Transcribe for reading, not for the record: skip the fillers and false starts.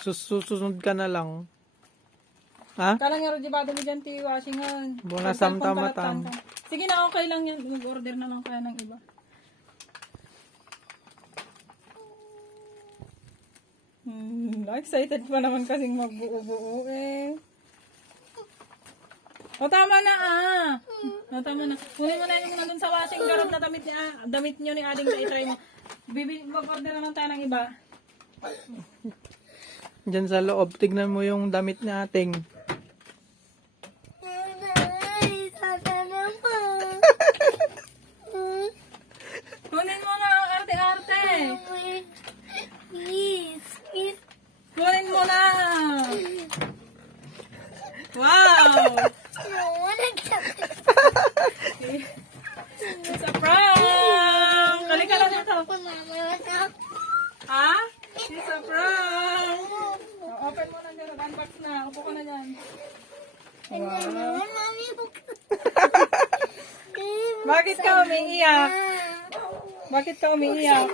Susunod ka na lang. Ha? Kala nga rojibado mo dyan, ti washingan. Buna samtamatam. Sige na, okay lang yan. Mag-order na lang kaya ng iba. Excited pa naman kasing magbuo-buo eh. O tama na O tama na. Kunin mo na yung nandun sa washing garot na damit nyo ni Ading na itry mo. Mag-order naman tayo ng iba. Diyan sa loob, tignan mo yung damit ni ating. Kunin mo na ang arte-arte. Kunin mo na. Wow! It's a prank! Halika lang dito. Ha? It's a prank! Open mo na dito. Unbox na. Upo ka na dyan. Wow. Bakit ka umiiyak? Bakit ka umiiyak?